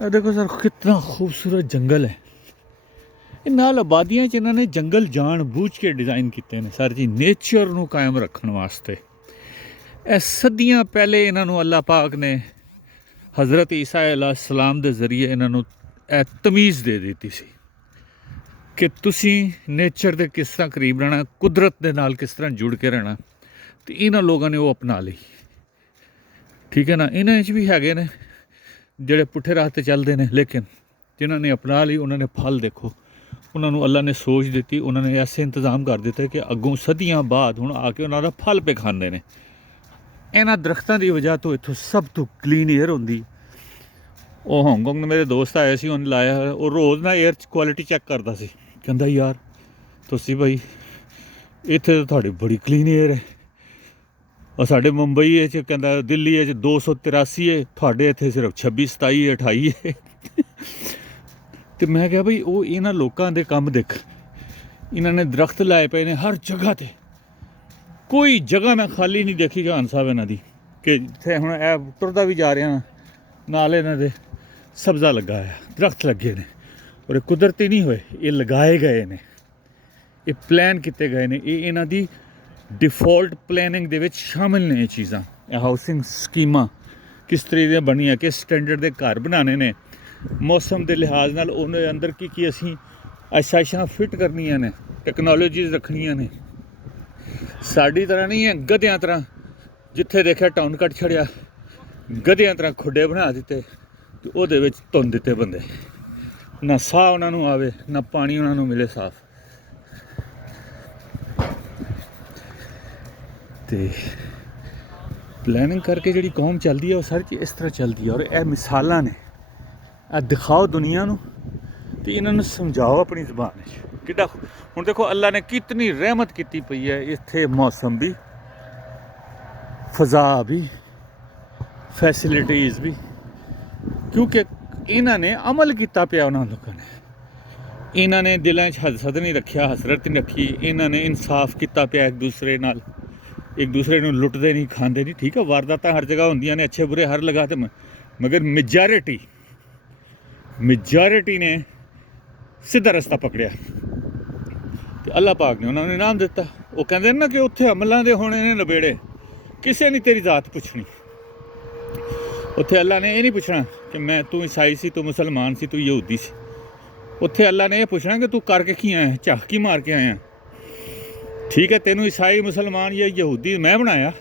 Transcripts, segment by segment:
देखो सर कितना खूबसूरत जंगल है। ਇਹ ਨਾਲ ਆਬਾਦੀਆਂ 'ਚ ਇਹਨਾਂ ਨੇ ਜੰਗਲ ਜਾਣ ਬੂਝ ਕੇ ਡਿਜ਼ਾਈਨ ਕੀਤੇ ਨੇ ਸਰ ਜੀ, ਨੇਚਰ ਨੂੰ ਕਾਇਮ ਰੱਖਣ ਵਾਸਤੇ। ਇਹ ਸਦੀਆਂ ਪਹਿਲੇ ਇਹਨਾਂ ਨੂੰ ਅੱਲਾਹ ਪਾਕ ਨੇ ਹਜ਼ਰਤ ਈਸਾ अलैहिस्सलाम ਦੇ ਜ਼ਰੀਏ ਇਹਨਾਂ ਨੂੰ ਇਹ ਤਮੀਜ਼ ਦੇ ਦਿੱਤੀ ਸੀ ਕਿ ਤੁਸੀਂ ਨੇਚਰ ਦੇ ਕਿਸ ਤਰ੍ਹਾਂ ਕਰੀਬ ਰਹਿਣਾ, ਕੁਦਰਤ ਦੇ ਨਾਲ ਕਿਸ ਤਰ੍ਹਾਂ ਜੁੜ ਕੇ ਰਹਿਣਾ, ਅਤੇ ਇਹਨਾਂ ਲੋਕਾਂ ਨੇ ਉਹ ਅਪਣਾ ਲਈ। ਠੀਕ ਹੈ ਨਾ। ਇਹਨਾਂ 'ਚ ਵੀ ਹੈਗੇ ਨੇ ਜਿਹੜੇ ਪੁੱਠੇ ਰਾਹ 'ਤੇ ਚੱਲਦੇ ਨੇ, ਲੇਕਿਨ ਜਿਨ੍ਹਾਂ ਨੇ ਅਪਣਾ ਲਈ ਉਹਨਾਂ ਨੇ ਫਲ ਦੇਖੋ। ਉਹਨਾਂ ਨੂੰ ਅੱਲਾ ਨੇ ਸੋਚ ਦਿੱਤੀ, ਉਹਨਾਂ ਨੇ ਐਸੇ ਇੰਤਜ਼ਾਮ ਕਰ ਦਿੱਤੇ ਕਿ ਅੱਗੋਂ ਸਦੀਆਂ ਬਾਅਦ ਹੁਣ ਆ ਕੇ ਉਹਨਾਂ ਦਾ ਫਲ ਪੇ ਖਾਂਦੇ ਨੇ। ਇਹਨਾਂ ਦਰਖਤਾਂ ਦੀ ਵਜ੍ਹਾ ਤੋਂ ਇੱਥੋਂ ਸਭ ਤੋਂ ਕਲੀਨ ਏਅਰ ਹੁੰਦੀ। ਉਹ ਹਾਂਗਕਾਂਗ ਦੇ ਮੇਰੇ ਦੋਸਤ ਆਏ ਸੀ, ਉਹਨੇ ਲਾਇਆ, ਉਹ ਰੋਜ਼ ਨਾ ਏਅਰ ਕੁਆਲਿਟੀ ਚੈੱਕ ਕਰਦਾ ਸੀ। ਕਹਿੰਦਾ ਯਾਰ ਤੁਸੀਂ ਭਾਈ ਇੱਥੇ ਤਾਂ ਤੁਹਾਡੀ ਬੜੀ ਕਲੀਨ ਏਅਰ ਹੈ, ਔਰ ਸਾਡੇ ਮੁੰਬਈ 'ਚ ਕਹਿੰਦਾ ਦਿੱਲੀ 'ਚ 283 ਹੈ, ਤੁਹਾਡੇ ਇੱਥੇ ਸਿਰਫ 26 27 28 ਹੈ। ਅਤੇ ਮੈਂ ਕਿਹਾ ਬਈ ਉਹ ਇਹਨਾਂ ਲੋਕਾਂ ਦੇ ਕੰਮ ਦੇਖ, ਇਹਨਾਂ ਨੇ ਦਰਖਤ ਲਾਏ ਪਏ ਨੇ ਹਰ ਜਗ੍ਹਾ 'ਤੇ। ਕੋਈ ਜਗ੍ਹਾ ਮੈਂ ਖਾਲੀ ਨਹੀਂ ਦੇਖੀ ਜਹਾਨ ਸਾਹਿਬ ਇਹਨਾਂ ਦੀ, ਕਿ ਜਿੱਥੇ ਹੁਣ ਇਹ ਤੁਰਦਾ ਵੀ ਜਾ ਰਿਹਾ ਨਾਲ ਇਹਨਾਂ ਦੇ ਸਬਜ਼ਾ ਲੱਗਾ ਆ, ਦਰਖਤ ਲੱਗੇ ਨੇ। ਔਰ ਇਹ ਕੁਦਰਤੀ ਨਹੀਂ ਹੋਏ, ਇਹ ਲਗਾਏ ਗਏ ਨੇ, ਇਹ ਪਲਾਨ ਕੀਤੇ ਗਏ ਨੇ, ਇਹ ਇਹਨਾਂ ਦੀ ਡਿਫੋਲਟ ਪਲੈਨਿੰਗ ਦੇ ਵਿੱਚ ਸ਼ਾਮਿਲ ਨੇ। ਇਹ ਚੀਜ਼ਾਂ, ਇਹ ਹਾਊਸਿੰਗ ਸਕੀਮਾਂ ਕਿਸ ਤਰੀਕੇ ਦੀਆਂ ਬਣੀਆਂ, ਕਿਸ ਸਟੈਂਡਰਡ ਦੇ ਘਰ ਬਣਾਉਣੇ ਨੇ, ਮੌਸਮ ਦੇ ਲਿਹਾਜ਼ ਨਾਲ ਉਹਦੇ ਅੰਦਰ ਕੀ ਅਸੀਂ ਆਸਾਇਸ਼ਾਂ ਫਿੱਟ ਕਰਨੀਆਂ ਨੇ, ਟੈਕਨੋਲੋਜੀਜ਼ ਰੱਖਣੀਆਂ ਨੇ। ਸਾਡੀ ਤਰ੍ਹਾਂ ਨਹੀਂ ਹੈ ਗਧਿਆਂ ਤਰ੍ਹਾਂ, ਜਿੱਥੇ ਦੇਖਿਆ ਟਾਊਨ ਕੱਟ ਛੜਿਆ, ਗਧਿਆਂ ਤਰ੍ਹਾਂ ਖੁੱਡੇ ਬਣਾ ਦਿੱਤੇ ਅਤੇ ਉਹਦੇ ਵਿੱਚ ਧੁੰਨ ਦਿੱਤੇ ਬੰਦੇ। ਨਾ ਸਾਹ ਉਹਨਾਂ ਨੂੰ ਆਵੇ, ਨਾ ਪਾਣੀ ਉਹਨਾਂ ਨੂੰ ਮਿਲੇ ਸਾਫ਼। ਅਤੇ ਪਲੈਨਿੰਗ ਕਰਕੇ ਜਿਹੜੀ ਕੌਮ ਚੱਲਦੀ ਹੈ ਉਹ ਸਰ ਇਸ ਤਰ੍ਹਾਂ ਚੱਲਦੀ ਹੈ। ਔਰ ਇਹ ਮਿਸਾਲਾਂ ਨੇ, ਇਹ ਦਿਖਾਓ ਦੁਨੀਆ ਨੂੰ ਅਤੇ ਇਹਨਾਂ ਨੂੰ ਸਮਝਾਓ ਆਪਣੀ ਜ਼ੁਬਾਨ ਵਿੱਚ। ਕਿੱਡਾ ਹੁਣ ਦੇਖੋ ਅੱਲਾ ਨੇ ਕਿਤਨੀ ਰਹਿਮਤ ਕੀਤੀ ਪਈ ਹੈ ਇੱਥੇ, ਮੌਸਮ ਵੀ, ਫਜ਼ਾ ਵੀ, ਫੈਸਿਲਿਟੀਜ਼ ਵੀ, ਕਿਉਂਕਿ ਇਹਨਾਂ ਨੇ ਅਮਲ ਕੀਤਾ ਪਿਆ। ਉਹਨਾਂ ਲੋਕਾਂ ਨੇ, ਇਹਨਾਂ ਨੇ ਦਿਲਾਂ 'ਚ ਹਸਦ ਨਹੀਂ ਰੱਖਿਆ, ਹਸਰਤ ਨਹੀਂ ਰੱਖੀ। ਇਹਨਾਂ ਨੇ ਇਨਸਾਫ ਕੀਤਾ ਪਿਆ ਇੱਕ ਦੂਸਰੇ ਨਾਲ, ਇੱਕ ਦੂਸਰੇ ਨੂੰ ਲੁੱਟਦੇ ਨਹੀਂ, ਖਾਂਦੇ ਨਹੀਂ। ਠੀਕ ਹੈ, ਵਾਰਦਾਤਾਂ ਹਰ ਜਗ੍ਹਾ ਹੁੰਦੀਆਂ ਨੇ, ਅੱਛੇ ਬੁਰੇ ਹਰ ਲਗਾ 'ਤੇ, ਮਗਰ ਮੈਜੋਰਿਟੀ ਨੇ ਸਿੱਧਾ ਰਸਤਾ ਪਕੜਿਆ ਅਤੇ ਅੱਲਾਹ ਪਾਕ ਨੇ ਉਹਨਾਂ ਨੂੰ ਇਨਾਮ ਦਿੱਤਾ। ਉਹ ਕਹਿੰਦੇ ਨੇ ਨਾ ਕਿ ਉੱਥੇ ਅਮਲਾਂ ਦੇ ਹੋਣੇ ਨੇ ਨਬੇੜੇ, ਕਿਸੇ ਨੇ ਤੇਰੀ ਜ਼ਾਤ ਪੁੱਛਣੀ। ਉੱਥੇ ਅੱਲਾ ਨੇ ਇਹ ਨਹੀਂ ਪੁੱਛਣਾ ਕਿ ਤੂੰ ਈਸਾਈ ਸੀ, ਤੂੰ ਮੁਸਲਮਾਨ ਸੀ, ਤੂੰ ਯਹੂਦੀ ਸੀ। ਉੱਥੇ ਅੱਲਾ ਨੇ ਇਹ ਪੁੱਛਣਾ ਕਿ ਤੂੰ ਕਰਕੇ ਕੀ ਆਇਆ, ਝਾਕ ਕੀ ਮਾਰ ਕੇ ਆਇਆ। ਠੀਕ ਹੈ, ਤੈਨੂੰ ਈਸਾਈ, ਮੁਸਲਮਾਨ ਜਾਂ ਯਹੂਦੀ ਮੈਂ ਬਣਾਇਆ,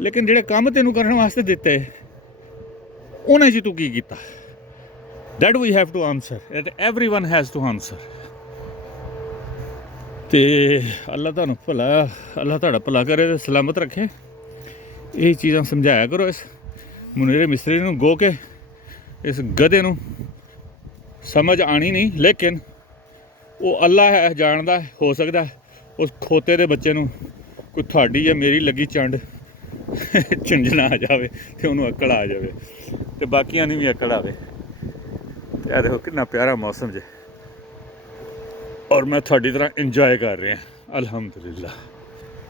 ਲੇਕਿਨ ਜਿਹੜੇ ਕੰਮ ਤੈਨੂੰ ਕਰਨ ਵਾਸਤੇ ਦਿੱਤੇ ਉਹਨੇ 'ਚ ਤੂੰ ਕੀ ਕੀਤਾ। That we have to answer, and everyone has to answer. ਅਤੇ ਅੱਲਾ ਤੁਹਾਨੂੰ ਤੁਹਾਡਾ ਭਲਾ ਕਰੇ ਅਤੇ ਸਲਾਮਤ ਰੱਖੇ। ਇਹ ਚੀਜ਼ਾਂ ਸਮਝਾਇਆ ਕਰੋ ਇਸ ਮੁਨੀਰੇ ਮਿਸਤਰੀ ਨੂੰ, ਗੋ ਕੇ ਇਸ ਗਧੇ ਨੂੰ ਸਮਝ ਆਣੀ ਨਹੀਂ, ਲੇਕਿਨ ਉਹ ਅੱਲਾ ਹੈ, ਜਾਣਦਾ। ਹੋ ਸਕਦਾ ਉਸ ਖੋਤੇ ਦੇ ਬੱਚੇ ਨੂੰ ਕੋਈ ਤੁਹਾਡੀ ਜਾਂ ਮੇਰੀ ਲੱਗੀ ਚੰਡ ਝੁੰਝਣਾ ਆ ਜਾਵੇ ਅਤੇ ਉਹਨੂੰ ਅਕਲ ਆ ਜਾਵੇ, ਅਤੇ ਬਾਕੀਆਂ ਨੂੰ ਵੀ ਅਕਲ ਆਵੇ। ਇਹ ਦੇਖੋ ਕਿੰਨਾ ਪਿਆਰਾ ਮੌਸਮ ਜੇ, ਔਰ ਮੈਂ ਤੁਹਾਡੀ ਤਰ੍ਹਾਂ ਇੰਜੋਏ ਕਰ ਰਿਹਾ। ਅਲਹਮਦੁਲਿਲਾ।